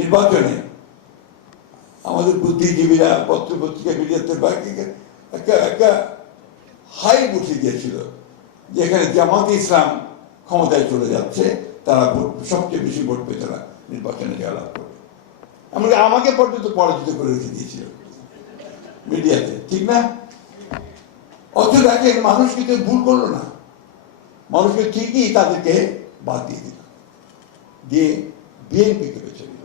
নির্বাচনে আমাদের বুদ্ধিজীবীরা পত্র পত্রিকা মিডিয়াতে একটা একটা হাইপ উঠে গিয়েছিল, যেখানে জামাতে ইসলাম ক্ষমতায় চলে যাচ্ছে, তারা সবচেয়ে বেশি ভোট পেয়ে তারা নির্বাচনে জয়লাভ করবে। এমনকি আমাকে পর্যন্ত পরাজিত করে রেখে দিয়েছিল মিডিয়াতে, ঠিক না? অথচ দেখেন মানুষ কিন্তু ভুল করলো না, মানুষকে ঠিকই তাদেরকে বাদ দিয়ে দিল, দিয়ে বিএনপিকে বেছে দিল।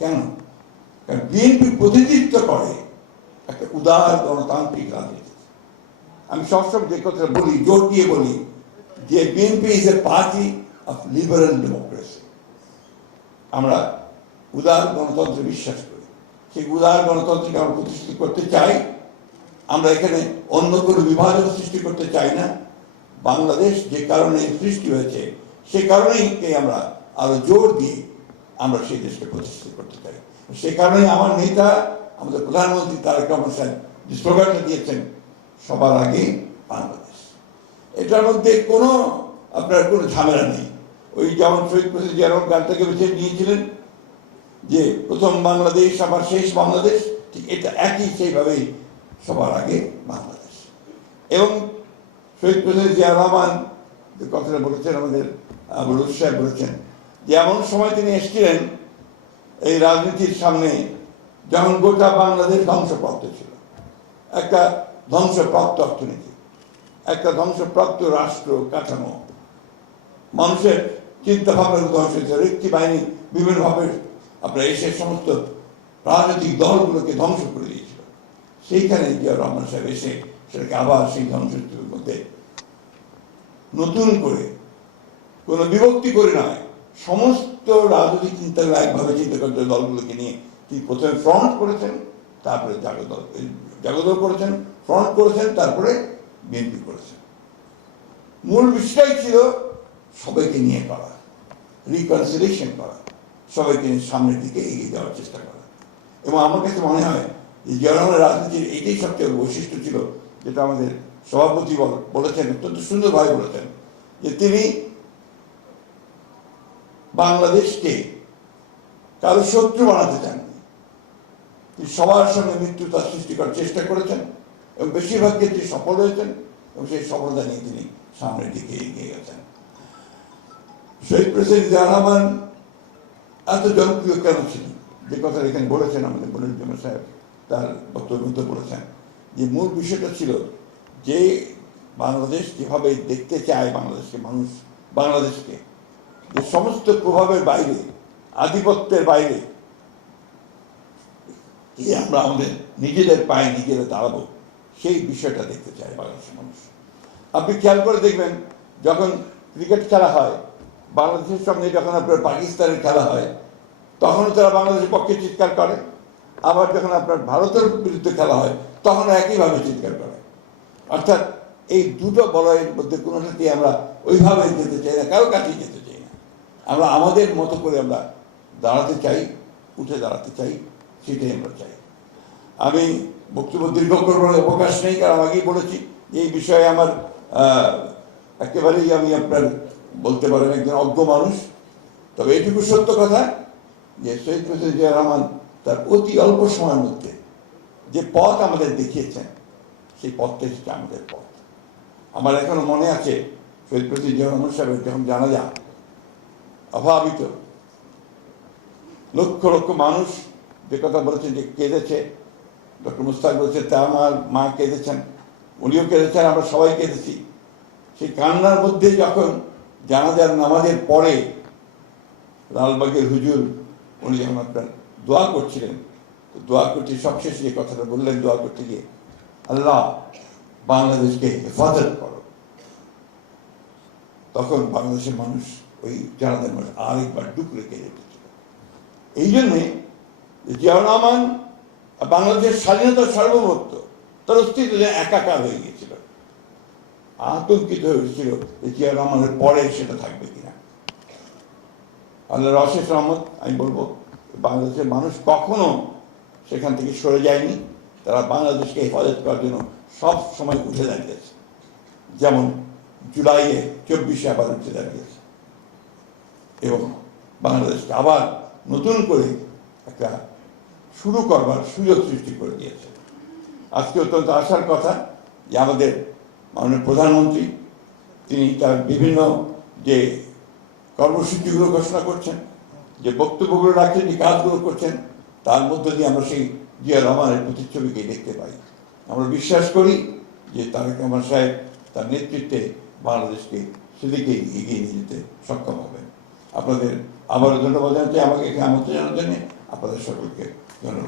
কেন? কারণ বিএনপি প্রতিনিধিত্ব করে একটা উদার গণতান্ত্রিক রাজনীতি। আমি সবসময় যে কথা বলি, জোর দিয়ে বলি, যে BNP is a party of liberal democracy. আমরা উদার গণতন্ত্রে বিশ্বাস করি, সেই উদার গণতন্ত্রকে আমরা প্রতিষ্ঠিত করতে চাই। আমরা এখানে অন্য কোনো বিভাজন সৃষ্টি করতে চাই না। বাংলাদেশ যে কারণে সৃষ্টি হয়েছে, সে কারণেই আমরা আরো জোর দিয়ে আমরা সেই দেশকে প্রতিষ্ঠিত করতে চাই। সে কারণে আমার নেতা, আমাদের প্রধানমন্ত্রী তারেক রহমান সাহেব যে স্লোগানটা দিয়েছেন, সবার আগে বাংলাদেশ, এটার মধ্যে কোনো আপনার কোনো ঝামেলা নেই। ওই যেমন শহীদ প্রেসিডেন্ট জিয়া রহমান গানটাকে বেছে নিয়েছিলেন যে প্রথম বাংলাদেশ আবার শেষ বাংলাদেশ, ঠিক এটা একই সেইভাবেই সবার আগে বাংলাদেশ। এবং শহীদ প্রেসিডেন্ট জিয়া রহমান যে কথাটা বলেছেন, আমাদের বলুর সাহেব বলেছেন যে এমন সময় তিনি এসেছিলেন এই রাজনীতির সামনে যখন গোটা বাংলাদেশ ধ্বংসপ্রাপ্ত ছিল, একটা ধ্বংসপ্রাপ্ত অর্থনীতি, একটা ধ্বংসপ্রাপ্ত রাষ্ট্র কাঠামো, মানুষের চিন্তা ভাবনা ধ্বংস হয়েছে, রক্ষী বাহিনী বিভিন্নভাবে আপনার এসে সমস্ত রাজনৈতিক দলগুলোকে ধ্বংস করে দিয়েছিল। সেইখানে জিয়া রহমান সাহেব এসে সেটাকে আবার সেই ধ্বংসের মধ্যে নতুন করে কোনো বিভক্তি করে নয়, সমস্ত রাজনৈতিক চিন্তাগুলো একভাবে চিন্তা করতে দলগুলোকে নিয়ে তিনি প্রথমে ফ্রন্ট করেছেন, তারপরে জাগদল করেছেন, ফ্রন্ট করেছেন, তারপরে বিএনপি করেছেন। মূল বিষয় ছিল সবাইকে নিয়ে করা, রিকনসিলিয়েশন করা, সবাইকে সামনের দিকে এগিয়ে যাওয়ার চেষ্টা করা। এবং আমার কাছে মনে হয় যে জিয়া রহমানের রাজনীতির এইটাই সবচেয়ে বৈশিষ্ট্য ছিল, যেটা আমাদের সভাপতি বলেছেন, অত্যন্ত সুন্দরভাবে বলেছেন, যে তিনি বাংলাদেশকে কারো শত্রু বানাতে চাননি। তিনি সবার সঙ্গে মিত্রতা সৃষ্টি করার চেষ্টা করেছেন এবং বেশিরভাগ ক্ষেত্রে সফল হয়েছেন এবং সেই সফলতা নিয়ে তিনি সামনের দিকে এগিয়ে গেছেন। শহীদ প্রেসিডেন্ট জিয়া রহমান এত জনপ্রিয় কেন ছিলেন, যে কথা এখানে বলেছেন আমাদের বলুর সাহেব তার বক্তব্য বলেছেন, যে মূল বিষয়টা ছিল যে বাংলাদেশ যেভাবে দেখতে চায় বাংলাদেশকে মানুষ, বাংলাদেশকে যে সমস্ত প্রভাবের বাইরে, আধিপত্যের বাইরে আমরা আমাদের নিজেদের পায়ে নিজেরা দাঁড়াবো, সেই বিষয়টা দেখতে চায় বাংলাদেশের মানুষ। আপনি খেয়াল করে দেখবেন, যখন ক্রিকেট খেলা হয় বাংলাদেশের সঙ্গে, যখন আপনার পাকিস্তানের খেলা হয় তখনও তারা বাংলাদেশের পক্ষে চিৎকার করে, আবার যখন আপনার ভারতের বিরুদ্ধে খেলা হয় তখন একইভাবে চিৎকার করে। অর্থাৎ এই দুটো বলয়ের মধ্যে কোনোটাতে আমরা ওইভাবে যেতে চাই না, কারো কাছেই যেতে চাই না। আমরা আমাদের মতো করে আমরা দাঁড়াতে চাই, উঠে দাঁড়াতে চাই, সেটাই আমরা চাই। আমি বক্তব্য দীর্ঘ করবার অবকাশ নেই, কারণ আগেই বলেছি যে এই বিষয়ে আমার একেবারেই আমি আপনার বলতে পারেন একজন অজ্ঞ মানুষ। তবে এইটুকু সত্য কথা যে শহীদ প্রেসিডেন্ট জিয়া রহমান তার অতি অল্প সময়ের মধ্যে যে পথ আমাদের দেখিয়েছেন, সেই পথটা হচ্ছে আমাদের পথ। আমার এখনো মনে আছে শহীদ প্রেসিডেন্ট জিয়া রহমান সাহেবের যখন জানাজা, অভাবিত লক্ষ লক্ষ মানুষ যে কথা বলেছেন যে কেঁদেছে, ডক্টর মুস্তাক বলেছেন তা আমার মা কেঁদেছেন, উনিও কেঁদেছেন, আমরা সবাই কেঁদেছি। সেই কান্নার মধ্যে যখন জানাজার নামাজের পরে লালবাগের হুজুর উনি যখন আপনার দোয়া করছিলেন, তো দোয়া করতে সবশেষে যে কথাটা বললেন দোয়া করতে গিয়ে, আল্লাহ বাংলাদেশকে হেফাজত করো, তখন বাংলাদেশের মানুষ ওই জানাজার মানুষ আরেকবার ডুকরে কেঁদে উঠেছিল। এই জন্যে জিয়া রহমান বাংলাদেশের স্বাধীনতার সার্বভৌমত্ব তার অস্তিত্ব একাকার হয়ে গিয়েছিল, আতঙ্কিত হয়েছিল যে জিয়া রহমানের পরে সেটা থাকবে কিনা। আল্লাহর অশেষ রহমত, আমি বলবো বাংলাদেশের মানুষ কখনো সেখান থেকে সরে যায়নি, তারা বাংলাদেশকে হেফাজত করার জন্য সব সময় উঠে দাঁড়িয়েছে। যেমন জুলাইয়ে 24-এ আবার উঠে দাঁড়িয়েছে এবং বাংলাদেশকে আবার নতুন করে একটা শুরু করবার সুযোগ সৃষ্টি করে দিয়েছে। আজকে অত্যন্ত আশার কথা যে আমাদের মাননীয় প্রধানমন্ত্রী তিনি তার বিভিন্ন যে কর্মসূচিগুলো ঘোষণা করছেন, যে বক্তব্যগুলো রাখছেন, যে কাজগুলো করছেন, তার মধ্য দিয়ে আমরা সেই জিয়া রহমানের প্রতিচ্ছবিকে দেখতে পাই। আমরা বিশ্বাস করি যে তারেক রহমান সাহেব তার নেতৃত্বে বাংলাদেশকে সেদিকে এগিয়ে নিয়ে যেতে সক্ষম হবেন। আপনাদের আবারও ধন্যবাদ জানাচ্ছি আমাকে এখানে আমন্ত্রণ জানার জন্য। আপনাদের সকলকে ধন্যবাদ।